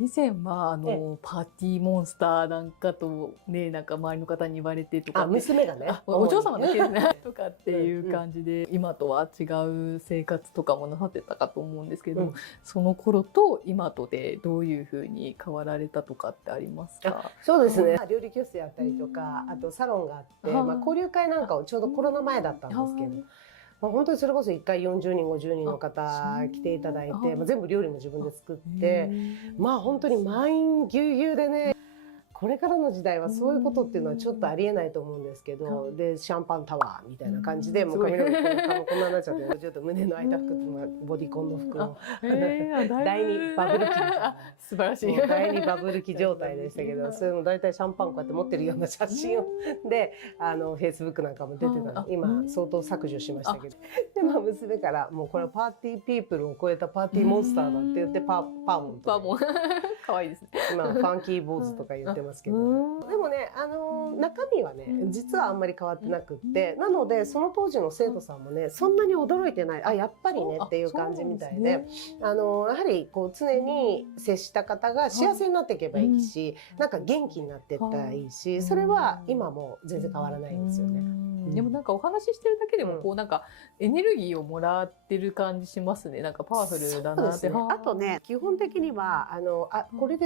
以前はパーティーモンスターなんかとね、なんか周りの方に言われてとか、娘がね、お嬢様だけですねとかっていう感じで、今とは違う生活とかもなさってたかと思うんですけど、その頃と今とでどういうふうに変わられたとかってありますか？そうですね、料理教室やったりとか、あとサロンがあって、交流会なんかをちょうどコロナ前だったんですけど、本当にそれこそ1回40人50人の方来ていただいて、全部料理も自分で作って、本当に満員ぎゅうぎゅうでね、これからの時代はそういうことっていうのはちょっとありえないと思うんですけど、でシャンパンタワーみたいな感じで、もう髪の毛こんなになっちゃってちょっと胸の開いた服とボディコンの服を第2バブル期素晴らしい第2バブル期状態でしたけど、そういうの大体シャンパンこうやって持ってるような写真をでフェイスブックなんかも出てたので、今相当削除しましたけど、で娘からもうこれはパーティーピープルを超えたパーティーモンスターだって言ってパーモンと可愛いですね。今ファンキー坊主とか言ってますけど、でもね、中身はね実はあんまり変わってなくって、なのでその当時の生徒さんもねそんなに驚いてない、あやっぱりねっていう感じみたいで、やはりこう常に接した方が幸せになっていけばいいし、なんか元気になっていったらいいし、それは今も全然変わらないんですよね。でもなんかお話ししてるだけでもこうなんかエネルギーをもらってる感じしますね。なんかパワフルだなって。あとね、基本的にはこれ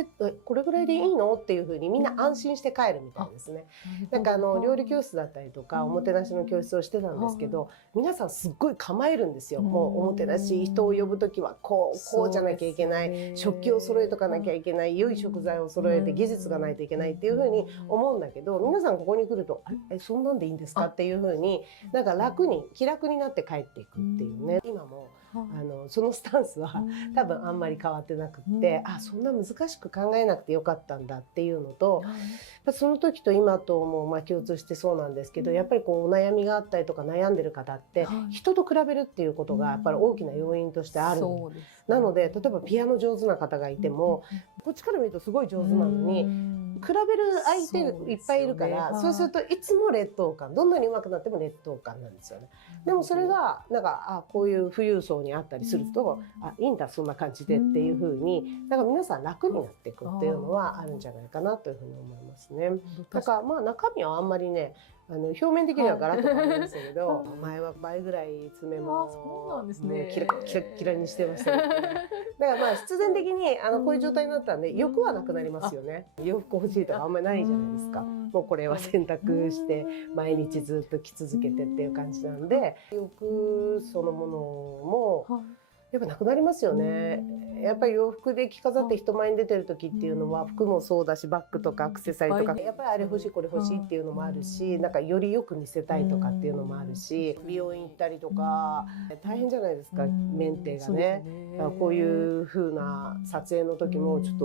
ぐらいでいいのっていうふうにみんな安心して帰るみたいですね。なんか料理教室だったりとかおもてなしの教室をしてたんですけど、皆さんすっごい構えるんですよ。もうおもてなし、人を呼ぶ時はこうじゃなきゃいけない、食器を揃えとかなきゃいけない、良い食材を揃えて技術がないといけないっていうふうに思うんだけど、皆さんここに来るとそんなんでいいんですかっていうふうになんか気楽になって帰っていくっていうね。今もそのスタンスは多分あんまり変わってなくって、そんな難しく考えなくてよかったんだっていうのと、その時と今とも共通してそうなんですけど、やっぱりこうお悩みがあったりとか悩んでる方って人と比べるっていうことがやっぱり大きな要因としてある。なので例えばピアノ上手な方がいても、こっちから見るとすごい上手なのに比べる相手いっぱいいるから、そうするといつも劣等感、どんなに上手くなっても劣等感なんですよね。でもそれがなんかこういう富裕層にあったりすると、いいんだそんな感じでっていうふうに、だから皆さん楽になっていくっていうのはあるんじゃないかなというふうに思いますね。だから中身はあんまりね、表面的にはガラッと変わりましたけど、前は倍ぐらい爪もキラキラにしてましたけどね。だから必然的にこういう状態になったんで欲はなくなりますよね。洋服欲しいとかあんまりないじゃないですか。もうこれは洗濯して毎日ずっと着続けてっていう感じなんで、欲そのものもやっぱなくなりますよね。やっぱり洋服で着飾って人前に出てる時っていうのは、服もそうだしバッグとかアクセサリーとかやっぱりあれ欲しいこれ欲しいっていうのもあるし、なんかよりよく見せたいとかっていうのもあるし、美容院行ったりとか大変じゃないですか、メンテがね。こういう風な撮影の時もちょっ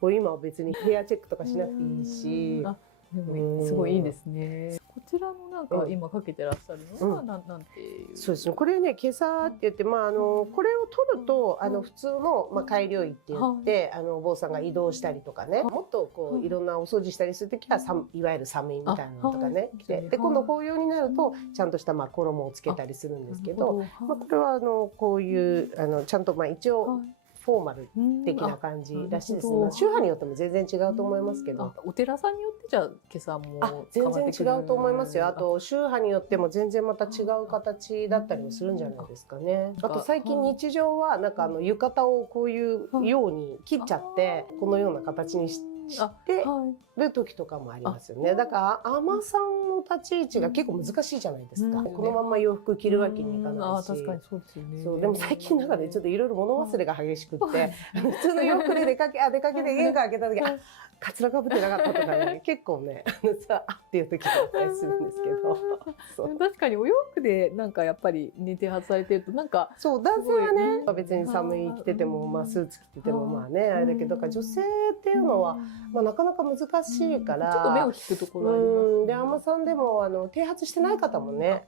と今は別にヘアチェックとかしなくていいし。でもすごいいいですね。こちらのなんか今かけてらっしゃるのはなんていう。そうですね。これね、今朝って言って、これを取ると普通の改良医って言ってお坊さんが移動したりとかね、もっとこういろんなお掃除したりする時はいわゆる寒いみたいなのとかね着て、で今度法要になるとちゃんとした衣をつけたりするんですけど、これはこういうちゃんと一応フォーマル的な感じらしいですね。宗派によっても全然違うと思いますけど、お寺さんによってじゃあ今朝も全然違うと思いますよ。あと宗派によっても全然また違う形だったりもするんじゃないですかね。あと最近日常はなんか浴衣をこういうように切っちゃってこのような形にしてる時とかもありますよね。だから海女さんの立ち位置が結構難しいじゃないですか。このまま洋服着るわけにいかないし。確かにそうですよね。そうでも最近なんかねちょっといろいろ物忘れが激しくって普通の洋服で出かけて玄関開けた時カツラかぶってなかったとかね結構ねっていう時があったりするんですけど。確かにお洋服でなんかやっぱり手発されてるとなんかそう男性はね別に寒い着ててもスーツ着ててもあれだけど、女性っていうのはなかなか難しいから、ちょっと目を引くところありますね。で海女さんでも剃髪してない方もね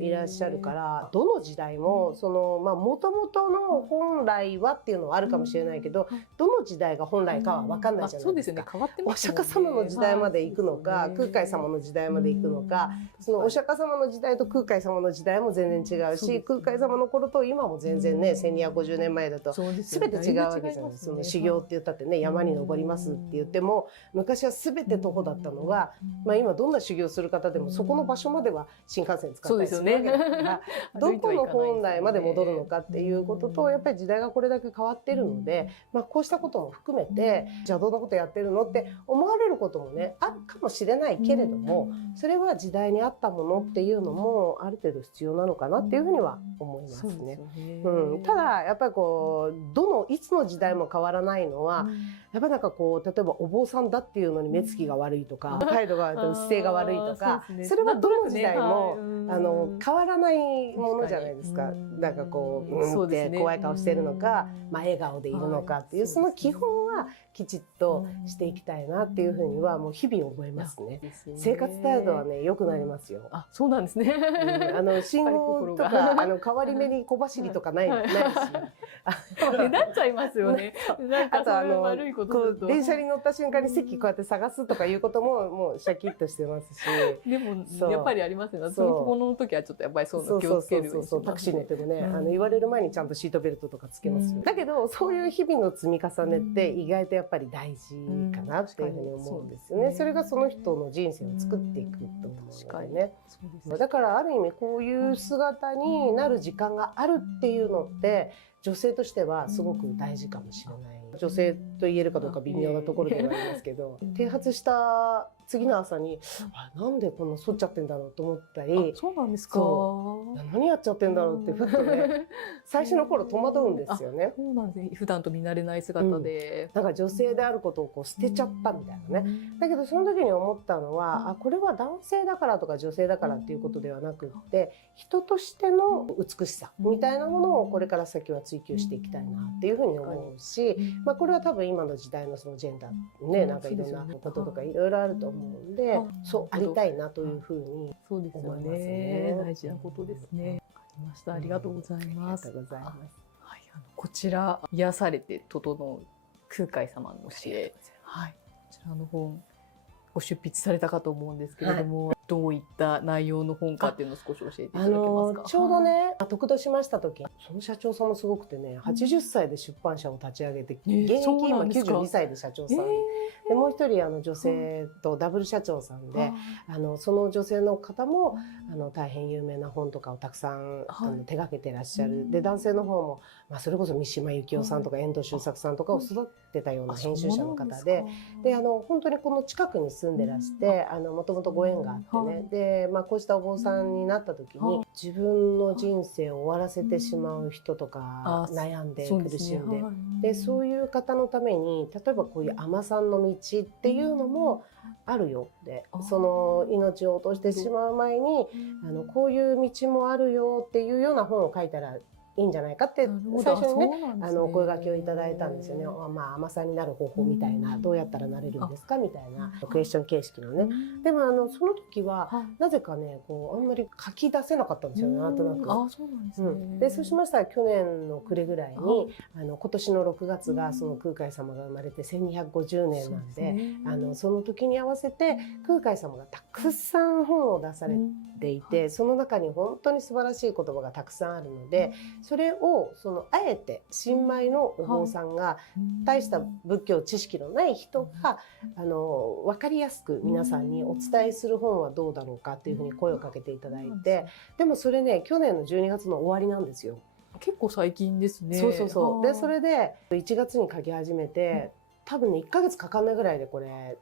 いらっしゃるから、どの時代ももともとの本来はっていうのはあるかもしれないけど、どの時代が本来かは分かんないじゃないですか。ですか。そうですよね、変わっておますもんね。釈迦様の時代まで行くのか、はい空海様の時代まで行くのか、そのお釈迦様の時代と空海様の時代も全然違うし、空海様の頃と今も全然ね、1250年前だと全て違うわけじゃない。その修行って言ったってね、山に登りますって言っても、昔は全て徒歩だったのが、まあ今どんな修行する方でもそこの場所までは新幹線使ったりするわけだから、どこの本来まで戻るのかっていうことと、やっぱり時代がこれだけ変わってるので、まあこうしたことも含めて、じゃあどんなことやってるのって思われることもね、あるかもしれないけれども、それは時代に合ったものっていうのもある程度必要なのかなっていうふうには思いますね。ただやっぱりこういつの時代も変わらないのは、やっぱなんかこう例えばお坊さんだっていうのに目つきが悪いとか、態度が姿勢が悪いとか、それはどの時代も変わらないものじゃないですか。なんかこうって怖い顔してるのか、まあ笑顔でいるのかっていう、その基本はきちっとしていきたいなっていうふうにはもう日々思いますね。生活態度はね良くなりますよ。あ、そうなんですね。信号とか変わり目に小走りとかないし。なっちゃいますよね。なんか悪いことすると電車に乗った瞬間に席こうやって探すとかいうことももうシャキッとしてますし。でもやっぱりありますよね。そこの時はちょっとやっぱりそういうの気をつけるようにします。タクシー乗ってもね、言われる前にちゃんとシートベルトとかつけますよ。だけどそういう日々の積み重ねって意外とやっぱり大事かなっていうふうに思うんですよね。それがその人の人生を作っていくと思うのでね。だからある意味こういう姿になる時間があるっていうのって女性としてはすごく大事かもしれない。女性と言えるかどうか微妙なところではありますけど、剃髪した次の朝になんでこんな剃っちゃってんだろうと思ったり、そうなんですか。何やっちゃってんだろうってふっとね、最初の頃戸惑うんですよね。そうなんですね。普段と見慣れない姿で、なんか女性であることをこう捨てちゃったみたいなね。だけどその時に思ったのは、これは男性だからとか女性だからっていうことではなくって、人としての美しさみたいなものをこれから先は追求していきたいなっていうふうに思うし、まあこれは多分今の時代のそのジェンダーね、なんかいろんなこととかいろいろあると思うんで、そうありたいなというふうに思いますね。大事なことですね。わかりました。ありがとうございます。ありがとうございます。はい、こちら癒されて整う空海様の教え、はい、こちらの本ご出筆されたかと思うんですけれども、どういった内容の本かっていうのを少し教えていただけますか。ちょうどね、得度しました時、その社長さんもすごくてね、80歳で出版社を立ち上げて、現役今92歳で社長さんで、もう一人女性とダブル社長さんで、その女性の方も大変有名な本とかをたくさん手掛けてらっしゃる。で男性の方も、まあ、それこそ三島由紀夫さんとか遠藤周作さんとかを育てたような編集者の方で、本当にこの近くに住んでらしてもともとご縁があってね、で、まあ、こうしたお坊さんになった時に自分の人生を終わらせてしまう人とか悩んで苦しんで、でそういう方のために例えばこういう海女さんの道っていうのもあるよって、その命を落としてしまう前にこういう道もあるよっていうような本を書いたらいいんじゃないかって最初にねお声掛けをいただいたんですよね。まあ海女さんになる方法みたいな、どうやったらなれるんですかみたいなクエスチョン形式のね。でもその時はなぜかねこうあんまり書き出せなかったんですよね、なんとなく。そうなんですね。でそうしましたら去年の暮れぐらいに今年の6月がその空海様が生まれて1250年なんで、その時に合わせて空海様がたくさん本を出されていて、その中に本当に素晴らしい言葉がたくさんあるので、それをあえて新米のお坊さんが大した仏教知識のない人が分かりやすく皆さんにお伝えする本はどうだろうかっていうふうに声をかけていただいて、でもそれね去年の12月の終わりなんですよ。結構最近ですね。そうそうそう。でそれで1月に書き始めて多分ね1ヶ月かかんないぐらいでこれ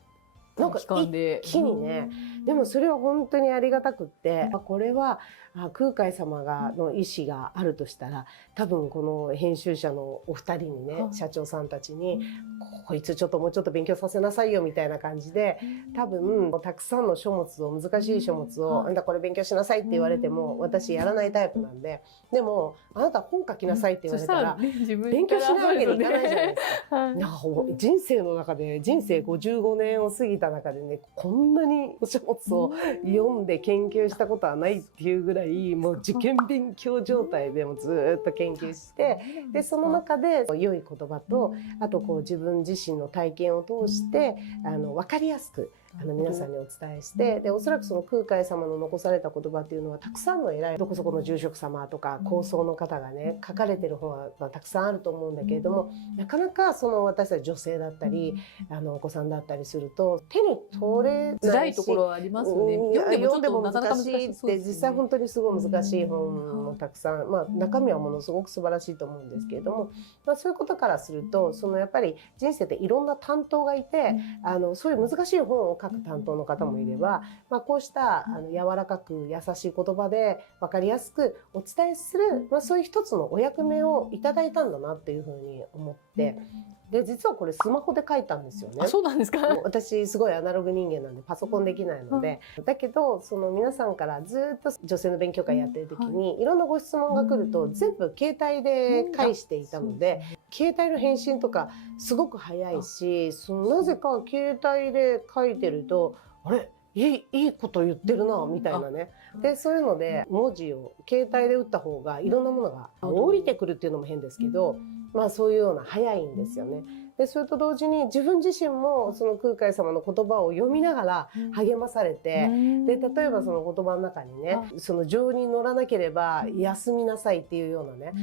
なんか一気にね。でもそれは本当にありがたくって、これは空海様の意思があるとしたら多分この編集者のお二人にね、社長さんたちにこいつちょっともうちょっと勉強させなさいよみたいな感じで、多分たくさんの書物を難しい書物をあんたこれ勉強しなさいって言われても私やらないタイプなんで、でもあなた本書きなさいって言われたら勉強しないわけにいかないじゃないですか。人生の中で人生55年を過ぎた中でねこんなに書物物を読んで研究したことはないっていうぐらいもう受験勉強状態でもずっと研究して、でその中で良い言葉と、あとこう自分自身の体験を通して分かりやすく皆さんにお伝えして、でおそらくその空海様の残された言葉っていうのはたくさんの偉いどこそこの住職様とか高僧の方がね書かれてる本はたくさんあると思うんだけれども、なかなかその私たち女性だったりお子さんだったりすると手に取れ辛ないし、いところはありますよね。読んでもなかなか難しいって実際本当にすごい難しい本もたくさん、まあ、中身はものすごく素晴らしいと思うんですけれども、まあ、そういうことからするとそのやっぱり人生っていろんな担当がいてそういう難しい本を書く担当の方もいれば、まあ、こうした柔らかく優しい言葉で分かりやすくお伝えする、まあ、そういう一つのお役目をいただいたんだなっていうふうに思って。で実はこれスマホで書いたんですよね。あ、そうなんですか。私すごいアナログ人間なんでパソコンできないので、だけどその皆さんからずっと女性の勉強会やってる時にいろんなご質問が来ると全部携帯で返していたので、携帯の返信とかすごく早いし、なぜか携帯で書いてるとあれいいこと言ってるなみたいなね。でそういうので文字を携帯で打った方がいろんなものが降りてくるっていうのも変ですけど、まあそういうような早いんですよね。でそれと同時に自分自身もその空海様の言葉を読みながら励まされて、で例えばその言葉の中にね、その情に乗らなければ休みなさいっていうようなね、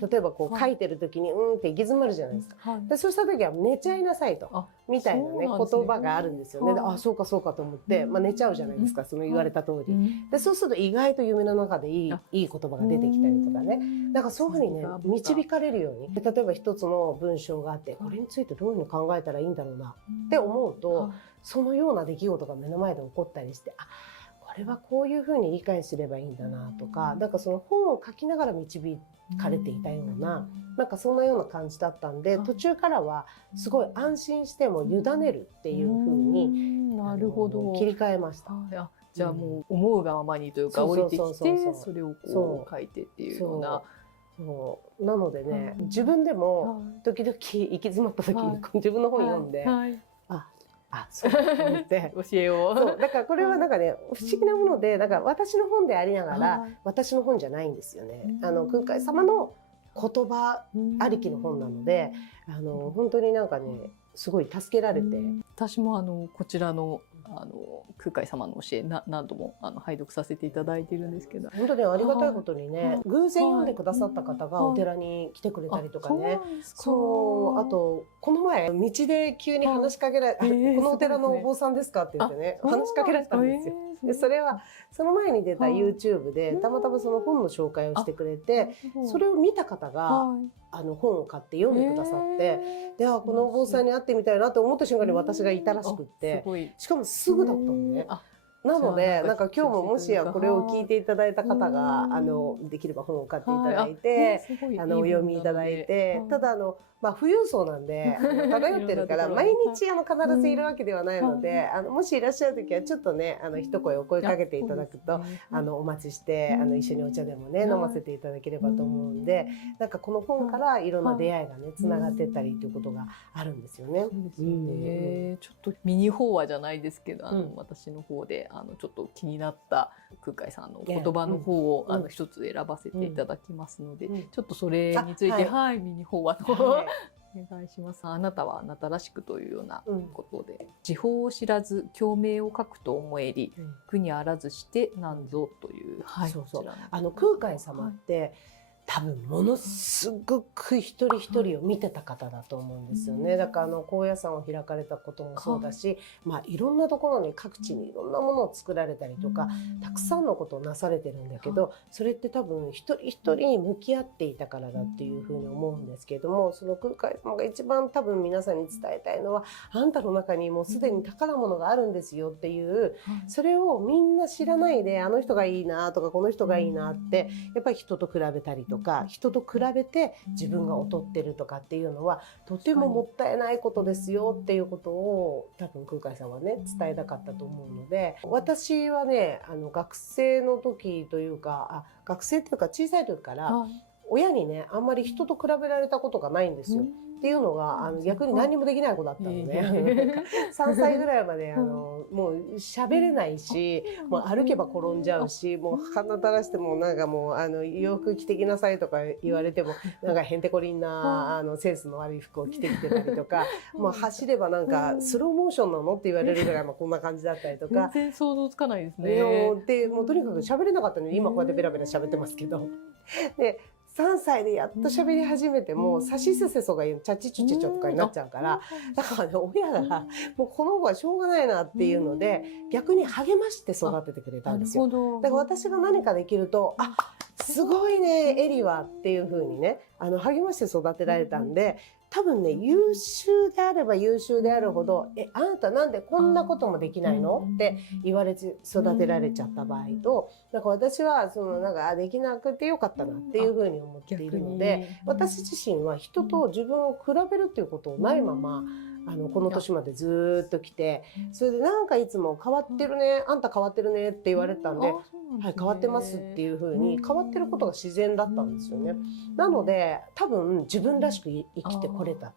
例えばこう書いてる時にって行き詰まるじゃないですか。でそうした時は寝ちゃいなさいとみたいなね言葉があるんですよね。であそうかそうかと思って、まあ、寝ちゃうじゃないですか、その言われた通り。でそうすると意外と夢の中でいい言葉が出てきたりとかね、だからそういうふうにね導かれるように、例えば一つの文章があってこれについてどういうの考えたらいいんだろうなって思うと、そのような出来事が目の前で起こったりして、あこれはこういうふうに理解すればいいんだなとか、なんかその本を書きながら導かれていたような、なんかそんなような感じだったんで、途中からはすごい安心しても委ねるっていうふうになるほど切り替えました。じゃあもう思うがままにというか降りてきてそれをこう書いてっていうような。なのでね、自分でも時々行き詰まった時に自分の本読んで、そうと思って教えをそうだからこれはなんかね不思議なもので、だから私の本でありながら私の本じゃないんですよね。空海様の言葉ありきの本なので、本当になんかねすごい助けられて。私もこちらの空海様の教え何度も拝読させていただいているんですけど、本当にありがたいことにね、偶然読んでくださった方がお寺に来てくれたりとかね。そうあとこの前道で急に話しかけられこのお寺のお坊さんですかって言ってね話しかけられたんですよ。でそれはその前に出た YouTube でたまたまその本の紹介をしてくれて、それを見た方が本を買って読んでくださって、でこのお坊さんに会ってみたいなと思った瞬間に私がいたらしくって、しかもすぐだったのね。なのでなんか今日ももしやこれを聞いていただいた方ができれば本を買っていただいてお読みいただいて、ただまあ富裕層なんで漂ってるから毎日必ずいるわけではないので、もしいらっしゃる時はちょっとね一声お声かけていただくとお待ちして一緒にお茶でもね飲ませていただければと思うんで、なんかこの本からいろんな出会いがねつながってったりということがあるんですよね。そうですよね。ちょっとミニ法話じゃないですけど私の方でちょっと気になった空海さんの言葉の方を一つ選ばせていただきますので、ちょっとそれについてミニ法話の方お願いします。あなたはあなたらしくというようなことで、時報を知らず共鳴を書くと思えり、苦にあらずしてなんぞという。そうそう。空海様って多分ものすごく一人一人を見てた方だと思うんですよね。だから高野山を開かれたこともそうだし、いろんなところに各地にいろんなものを作られたりとか、たくさんのことをなされてるんだけど、それって多分一人一人に向き合っていたからだっていうふうに思うんですけれども、その空海様が一番多分皆さんに伝えたいのは、あんたの中にもうすでに宝物があるんですよっていう、それをみんな知らないで、あの人がいいなとかこの人がいいなってやっぱり人と比べたりとか人と比べて自分が劣ってるとかっていうのはとてももったいないことですよっていうことを多分空海さんはね伝えたかったと思うので、私はね学生の時というか学生っていうか小さい時から親にねあんまり人と比べられたことがないんですよ。っていうのが逆に何にもできない子だったのね。3歳ぐらいまでもう喋れないし、もう歩けば転んじゃうし、もう鼻垂らしてもなんかもう洋服着てきなさいとか言われてもなんかへんてこりんなセンスの悪い服を着てきてたりとか、もう走ればなんかスローモーションなのって言われるぐらいこんな感じだったりとか。全然想像つかないですね。でもうとにかく喋れなかったのに今こうやってベラベラ喋ってますけど。で3歳でやっと喋り始めても、さしすせそがチャチチュチュチュとかになっちゃうから、だからね、親がもうこの子はしょうがないなっていうので、逆に励まして育ててくれたんですよ。だから私が何かできると、あ、すごいね、エリはっていう風にね、励まして育てられたんで、多分ね、優秀であれば優秀であるほど、あなたなんでこんなこともできないのって言われて育てられちゃった場合と、だから私はなんかできなくてよかったなっていうふうに思っているので、私自身は人と自分を比べるっていうことをないまま、この年までずっと来て、それでなんかいつも変わってるね、あんた変わってるねって言われたんで、はい、変わってますっていう風に変わってることが自然だったんですよね。なので多分自分らしく生きてこれた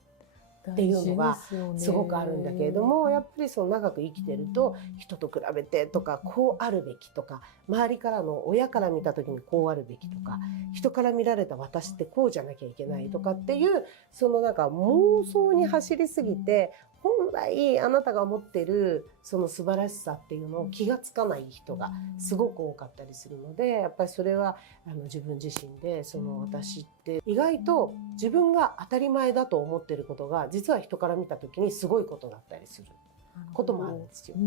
っていうのがすごくあるんだけれども、やっぱり長く生きてると人と比べてとか、こうあるべきとか、周りからの親から見た時にこうあるべきとか、人から見られた私ってこうじゃなきゃいけないとかっていうなんか妄想に走りすぎて、本来あなたが持ってる素晴らしさっていうのを気がつかない人がすごく多かったりするので、やっぱりそれは自分自身で私って意外と自分が当たり前だと思ってることが実は人から見た時にすごいことだったりすることもあるんですよ。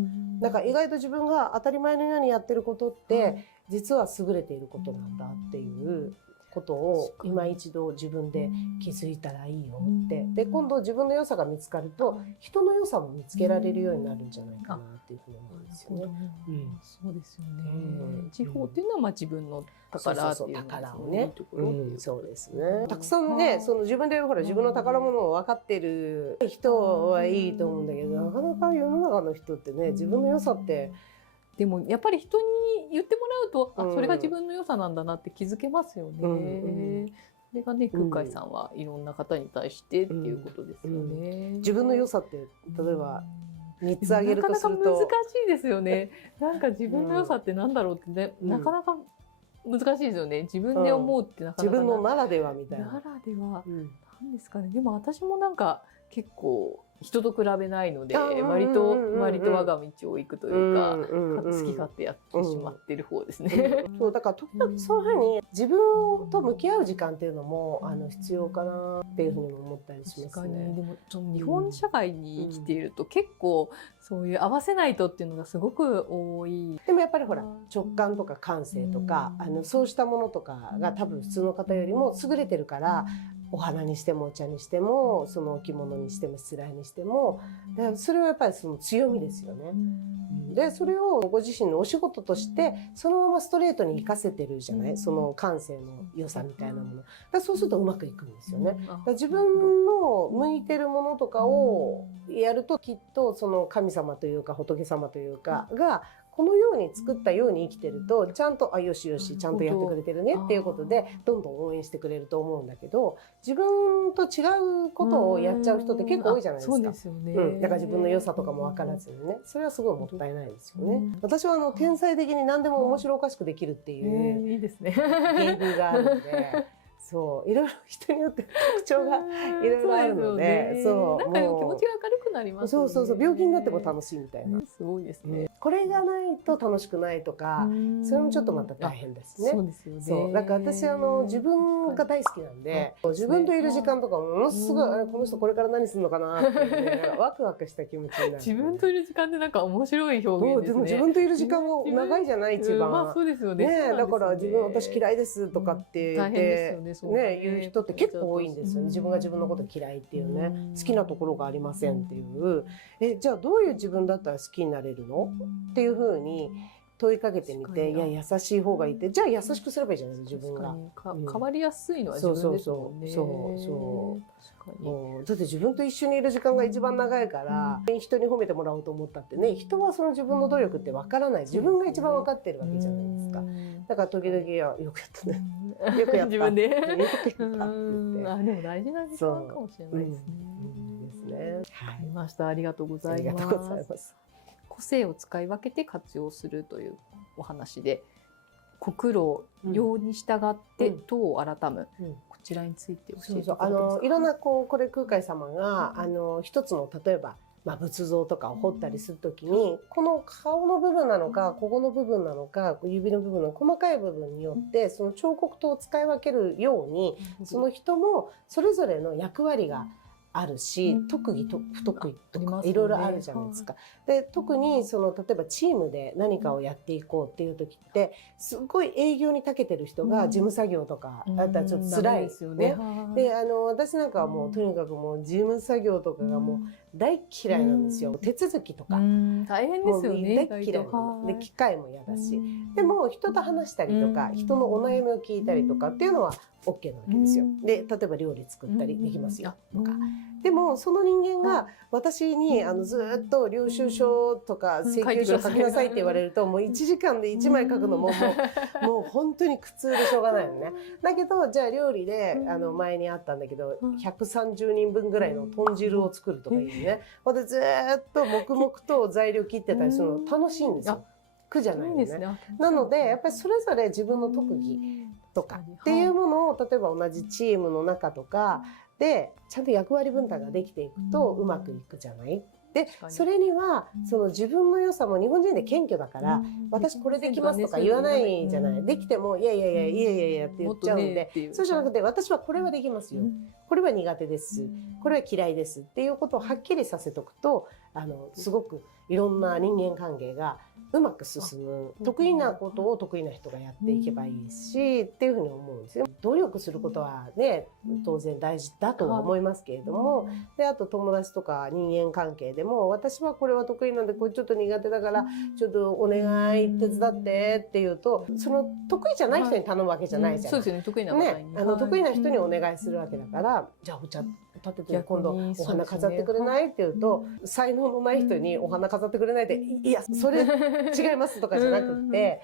だから意外と自分が当たり前のようにやってることって実は優れていることなんだっていうことを今一度自分で気づいたらいいよって。で今度自分の良さが見つかると人の良さも見つけられるようになるんじゃないかなっていうふうに思うんですよね。そうですよね。地方っていうのは自分の宝っていう宝をね。そうですね。たくさんね、自分でほら自分の宝物を分かってる人はいいと思うんだけど、なかなか世の中の人ってね、自分の良さってでもやっぱり人に言ってもらうと、それが自分の良さなんだなって気づけますよね。それがね、空海さんはいろんな方に対してっていうことですよね。自分の良さって例えば3つ挙げるとすると、なかなか難しいですよね。なんか自分の良さってなんだろうってね、なかなか難しいですよね。自分で思うってなかなか自分のならではみたいな。ならではなんですかね。でも私もなんか結構人と比べないので、割と我が道を行くというか、好き勝手やってしまってる方ですね。そうだから時々そういうふうに自分と向き合う時間っていうのも必要かなっていうふうにも思ったりしますね。でも日本社会に生きていると結構そういう合わせないとっていうのがすごく多い。でもやっぱりほら直感とか感性とかそうしたものとかが多分普通の方よりも優れてるから、お花にしてもお茶にしてもお着物にしてもしつらいにしても、それはやっぱり強みですよね。でそれをご自身のお仕事としてそのままストレートに活かせてるじゃない、感性の良さみたいなもの。そうするとうまくいくんですよね。自分の向いてるものとかをやるときっと神様というか仏様というかがこのように作ったように生きてるとちゃんとよしよしちゃんとやってくれてるねっていうことでどんどん応援してくれると思うんだけど、自分と違うことをやっちゃう人って結構多いじゃないですか。そうですよね。だから自分の良さとかも分からずにね、それはすごいもったいないですよね。私は天才的に何でも面白おかしくできるっていういいですね。芸風があるので。そういろいろ人によって特徴がいろいろあるので、なんか気持ちが明るくなりますよね。そう病気になっても楽しいみたいな。すごいですね。これがないと楽しくないとか、それもちょっとまた大変ですね。そうですよね。そうだから私自分が大好きなんで、自分といる時間とかものすごいこの人これから何するのかなっていうね、ワクワクした気持ちになる。自分といる時間ってなんか面白い表現ですね。でも自分といる時間も長いじゃない一番。まあそうですよね。だから私嫌いですとかって言って言う人って結構多いんですよね。自分が自分のこと嫌いっていうね、好きなところがありませんっていう。じゃあどういう自分だったら好きになれるのっていうふうに問いかけてみて、いや優しい方がいいって、じゃあ優しくすればいいじゃないですか、自分が。変わりやすいのは自分ですもんね。確かに。だって自分と一緒にいる時間が一番長いから、人に褒めてもらおうと思ったってね、人はその自分の努力ってわからない、自分が一番わかってるわけじゃないですか。だから時々よくやったね、よくやった自分でよくやったって言って。でも大事な時間かもしれないですね。ですね。わかりました。ありがとうございます。ありがとうございます。個性を使い分けて活用するというお話で、国老用に従って党を改む、こちらについて教えていただけますか。いろんなこれ空海様が一つの例えば仏像とかを彫ったりするときに、この顔の部分なのか、ここの部分なのか、指の部分の細かい部分によって、その彫刻刀を使い分けるように、その人もそれぞれの役割があるし、特技と不得意とかいろいろあるじゃないですか。で、特に例えばチームで何かをやっていこうっていう時って、すごい営業に長けてる人が事務作業とかだったらちょっと辛いですよね。で、私なんかはもうとにかくもう事務作業とかがもう大嫌いなんですよ。手続きとか大変ですよね。大嫌いなので、機械も嫌だし、でも人と話したりとか、人のお悩みを聞いたりとかっていうのは OK なわけですよ。で、例えば料理作ったりできますよとか。でもその人間が私にずっと領収書とか請求書書きなさいって言われると、もう1時間で1枚書くのももう本当に苦痛でしょうがないよね。だけどじゃあ料理で前にあったんだけど、130人分ぐらいの豚汁を作るとかいうね。でずっと黙々と材料切ってたりするの楽しいんですよ。苦じゃないのね。なのでやっぱりそれぞれ自分の特技とかっていうものを、例えば同じチームの中とかでちゃんと役割分担ができていくとうまくいくじゃない。でそれにはその自分の良さも、日本人で謙虚だから、私これできますとか言わないじゃない。できてもいやいやいやいやいやいやって言っちゃうんで、そうじゃなくて、私はこれはできますよ、これは苦手です、これは嫌いですっていうことをはっきりさせとくと、すごくいろんな人間関係がうまく進む。得意なことを得意な人がやっていけばいいしっていうふうに思うんですよ。努力することはね、当然大事だとは思いますけれども、であと友達とか人間関係でも、私はこれは得意なんでこれちょっと苦手だからちょっとお願い手伝ってっていうと、その得意じゃない人に頼むわけじゃないじゃない。そうですよね、得意な方に得意な人にお願いするわけだから、じゃあお茶立てて今度お花飾ってくれないって言うと、才能のない人にお花飾ってくれないで、いやそれ違いますとかじゃなくって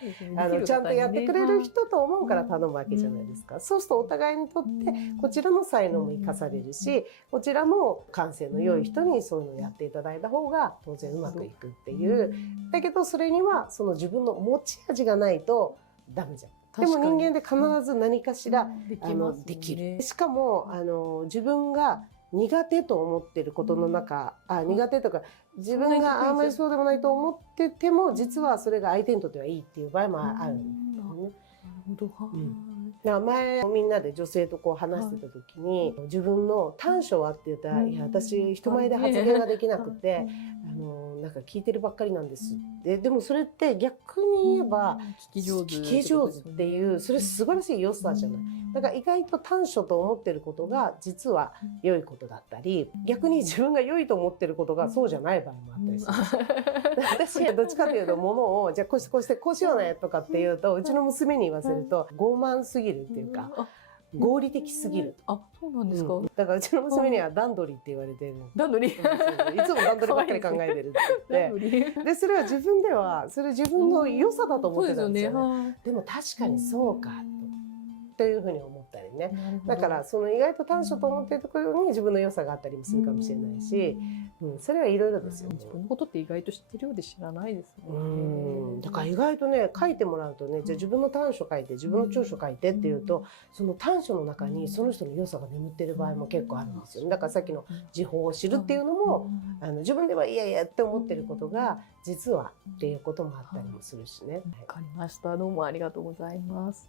ちゃんとやってくれる人と思うから頼むわけじゃないですか。そうするとお互いにとってこちらの才能も生かされるし、こちらも感性の良い人にそういうのをやっていただいた方が当然うまくいくっていう。だけどそれにはその自分の持ち味がないとダメじゃん。でも人間で必ず何かしらできる。しかも自分が苦手と思ってることの中、苦手とか自分があんまりそうでもないと思ってても、実はそれが相手にとってはいいっていう場合もあるんだよね。なるほど。前みんなで女性と話してた時に、自分の短所はって言ったら、いや私人前で発言ができなくてなんか聞いてるばっかりなんですって。でもそれって逆に言えば聞き上手っていう、それ素晴らしい良さじゃない。だから意外と短所と思ってることが実は良いことだったり、逆に自分が良いと思ってることがそうじゃない場合もあったりする。私はどっちかというと、ものをじゃあこうしてこうしてこうしようねとかっていうと、うちの娘に言わせると傲慢すぎるっていうか、合理的すぎる。あ、そうなんですか。だからうちの娘には段取りって言われてる。段取り。いつも段取りばっかり考えてるって言って。でそれは自分ではそれ自分の良さだと思ってたんですよね。でも確かにそうかというふうに思ったりね。だからその意外と短所と思っているところに自分の良さがあったりもするかもしれないし、それはいろいろですよ。自分のことって意外と知ってるようで知らないですもんね。だから意外とね、書いてもらうとね、じゃあ自分の短所書いて自分の長所書いてっていうと、その短所の中にその人の良さが眠っている場合も結構あるんですよね。だからさっきの時報を知るっていうのも、自分ではいやいやって思ってることが実はっていうこともあったりもするしね。わかりました。どうもありがとうございます。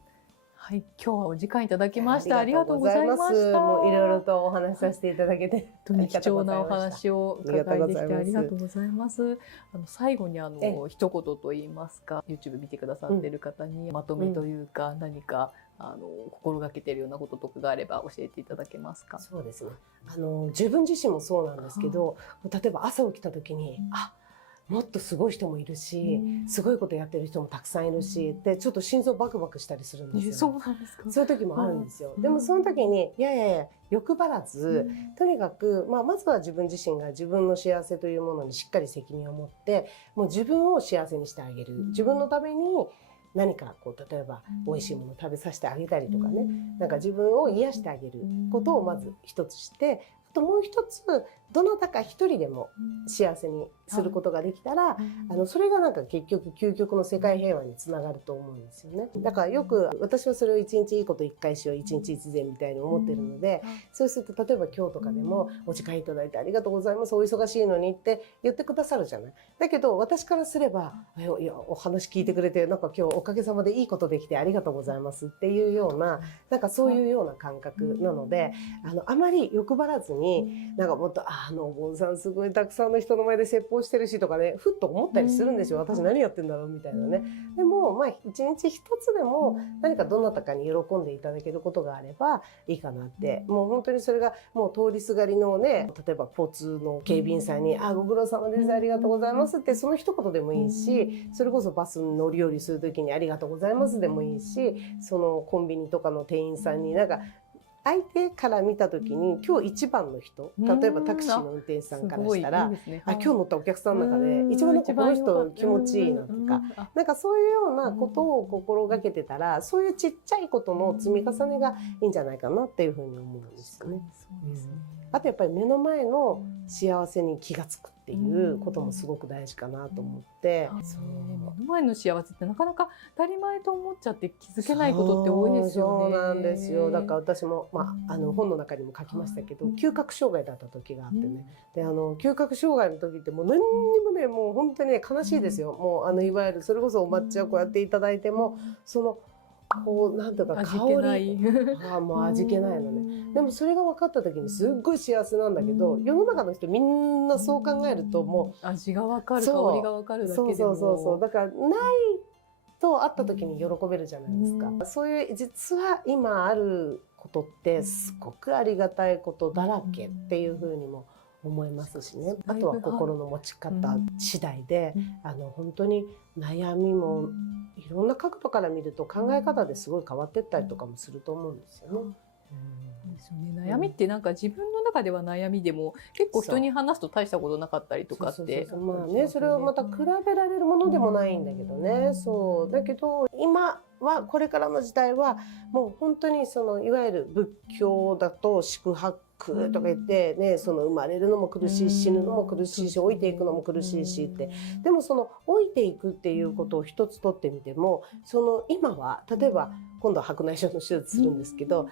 はい、今日はお時間いただきましてありがとうございました。もういろいろとお話しさせていただけて、本当に貴重なお話を伺いできてありがとうございます。最後に一言と言いますか、YouTube 見てくださっている方にまとめというか、何か心がけているようなこととかがあれば教えていただけますか。そうですね。自分自身もそうなんですけど、例えば朝起きた時にもっとすごい人もいるし、すごいことやってる人もたくさんいるし、でちょっと心臓バクバクしたりするんですよ。そうなんですか。そういう時もあるんですよ。でもその時にいやいやいや欲張らず、とにかく、まずは自分自身が自分の幸せというものにしっかり責任を持ってもう自分を幸せにしてあげる、自分のために何かこう例えば美味しいものを食べさせてあげたりとかね、なんか自分を癒してあげることをまず一つして、あともう一つどなたか一人でも幸せにすることができたら、それがなんか結局究極の世界平和につながると思うんですよね。だからよく私はそれを一日いいこと一回しよう一日一善みたいに思ってるので、そうすると例えば今日とかでもお時間いただいてありがとうございます、お忙しいのにって言ってくださるじゃない。だけど私からすればいやお話聞いてくれてなんか今日おかげさまでいいことできてありがとうございますっていうようななんかそういうような感覚なので、あまり欲張らずになんかもっとお坊さんすごいたくさんの人の前で説法してるしとかねふっと思ったりするんですよ。私何やってんだろうみたいなね。でも一日一つでも何かどなたかに喜んでいただけることがあればいいかなって、もう本当にそれがもう通りすがりのね例えば交通の警備員さんにご苦労様ですありがとうございますってその一言でもいいし、それこそバスに乗り降りする時にありがとうございますでもいいし、そのコンビニとかの店員さんになんか相手から見た時に今日一番の人、例えばタクシーの運転手さんからしたら今日乗ったお客さんの中で一番なんかこの人気持ちいいなとか、なんかそういうようなことを心がけてたらそういうちっちゃいことの積み重ねがいいんじゃないかなっていうふうに思うんですよね。あとやっぱり目の前の幸せに気がつくっていうこともすごく大事かなと思って、目の前の幸せってなかなか当たり前と思っちゃって気づけないことって多いですよね。そうなんですよ。だから私も、本の中にも書きましたけど、嗅覚障害だった時があってね、で嗅覚障害の時ってもう何にもねもう本当にね悲しいですよ。もういわゆるそれこそお抹茶をこうやっていただいてもそのこうなんとか香りもう味気ないのね。でもそれが分かった時にすっごい幸せなんだけど、世の中の人みんなそう考えるともう味が分かる香りが分かるだけでもそうだからないと会った時に喜べるじゃないですか。そういう実は今あることってすごくありがたいことだらけっていうふうにも思いますしね。あとは心の持ち方次第で本当に悩みもいろんな角度から見ると考え方ですごい変わってったりとかもすると思うんですよね。ですよね。悩みってなんか自分の中では悩みでも結構人に話すと大したことなかったりとかってそれはまた比べられるものでもないんだけどね。そうだけど今はこれからの時代はもう本当にそのいわゆる仏教だと宿泊とか言ってね、その生まれるのも苦しいし死ぬのも苦しいし老いていくのも苦しいしって、でもその老いていくっていうことを一つ取ってみてもその今は例えば今度は白内障の手術するんですけど、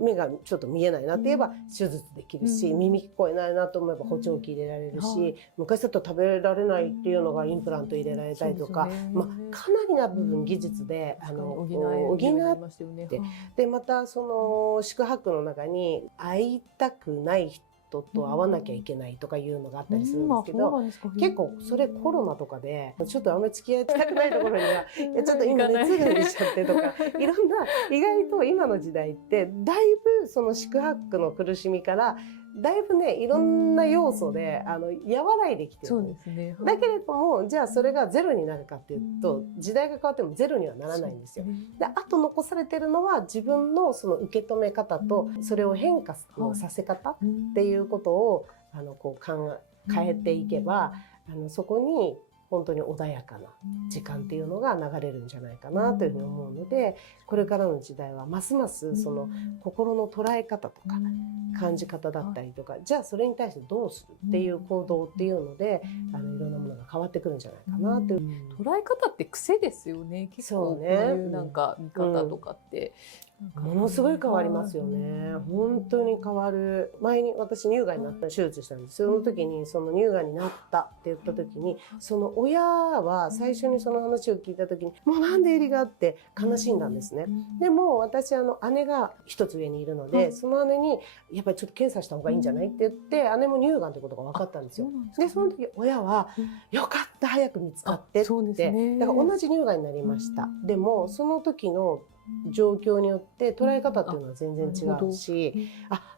目がちょっと見えないなって言えば手術できるし、耳聞こえないなと思えば補聴器入れられるし、昔だと食べられないっていうのがインプラント入れられたりとか、かなりな部分技術で補ってでまたその宿泊の中に会いたくない人と会わなきゃいけないとかいうのがあったりするんですけど、結構それコロナとかでちょっとあんまり付き合いたくないところにはちょっと今熱が出ちゃってとかいろんな意外と今の時代ってだいぶその宿泊の苦しみからだいぶねいろんな要素で和らいできてる。そうですね。だけれどもじゃあそれがゼロになるかっていうと時代が変わってもゼロにはならないんですよ。であと残されてるのは自分のその受け止め方とそれを変化のさせ方っていうことをこう変えていけばそこに本当に穏やかな時間っていうのが流れるんじゃないかなというふうに思うので、これからの時代はますますその心の捉え方とか感じ方だったりとか、じゃあそれに対してどうするっていう行動っていうのでいろんなものが変わってくるんじゃないかなという。捉え方って癖ですよね。結構こういうなんか見方とかって。ものすごい変わりますよね。本当に変わる。前に私乳がんになった手術したんです。その時にその乳がんになったって言った時にその親は最初にその話を聞いた時にもうなんでエリがって悲しんだんですね。でも私姉が一つ上にいるので、その姉にやっぱりちょっと検査した方がいいんじゃないって言って姉も乳がんってことが分かったんですよ。でその時親はよかった早く見つかってって、だから同じ乳がんになりました。でもその時の状況によって捉え方っていうのは全然違うし、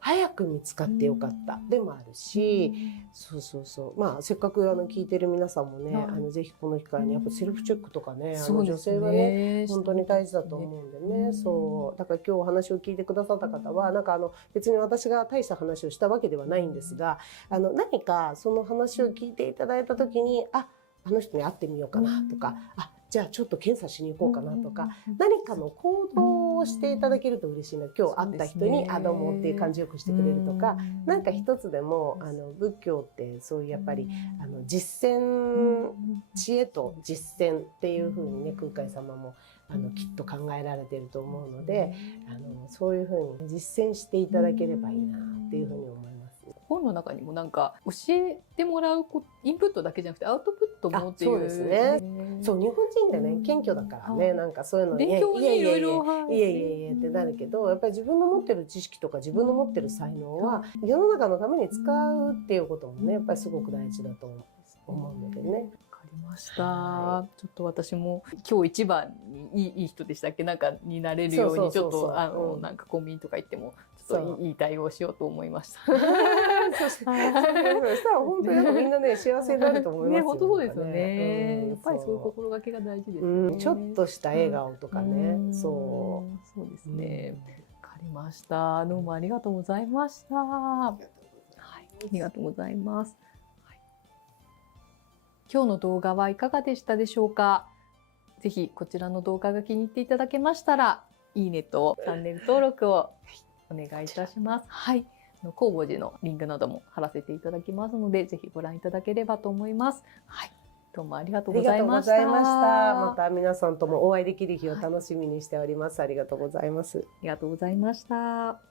早く見つかってよかったでもあるし、そうそうそう、まあせっかく聞いてる皆さんもね、ぜひこの機会にやっぱセルフチェックとかね、女性はね本当に大事だと思うんでね、そうだから今日お話を聞いてくださった方はなんか別に私が大した話をしたわけではないんですが、何かその話を聞いていただいた時にあの人に会ってみようかなとか、じゃあちょっと検査しに行こうかなとか、何かの行動をしていただけると嬉しいな。今日会った人にどうもっていう感じよくしてくれるとか、なんか一つでも仏教ってそういうやっぱり実践、知恵と実践っていう風にね、空海様もきっと考えられてると思うので、そういう風に実践していただければいいなっていう風に思います。本の中にもなんか教えてもらうインプットだけじゃなくてアウトプットもっていう。そうですね。そう日本人でね謙虚だからね、なんかそういうのね、勉強ねいろいろいえってなるけど、やっぱり自分の持ってる知識とか自分の持ってる才能は世の中のために使うっていうこともね、やっぱりすごく大事だと思うのでね。わかりました。ちょっと私も今日一番にいい人でしたっけ、なんかになれるようにちょっとなんかコンビニとか行ってもちょっといい対応しようと思いました。そしたら本当にみんなね幸せになると思いますよね。本当そうですよね。やっぱりそういう心がけが大事ですね。ちょっとした笑顔とかね。そうですね。わかりました。どうもありがとうございました。はい、ありがとうございます。今日の動画はいかがでしたでしょうか。ぜひこちらの動画が気に入っていただけましたら、いいねとチャンネル登録をお願いいたします。はい。弘法寺のリンクなども貼らせていただきますので、ぜひご覧いただければと思います。はい。どうもありがとうございました。また皆さんともお会いできる日を楽しみにしております。ありがとうございます。ありがとうございました。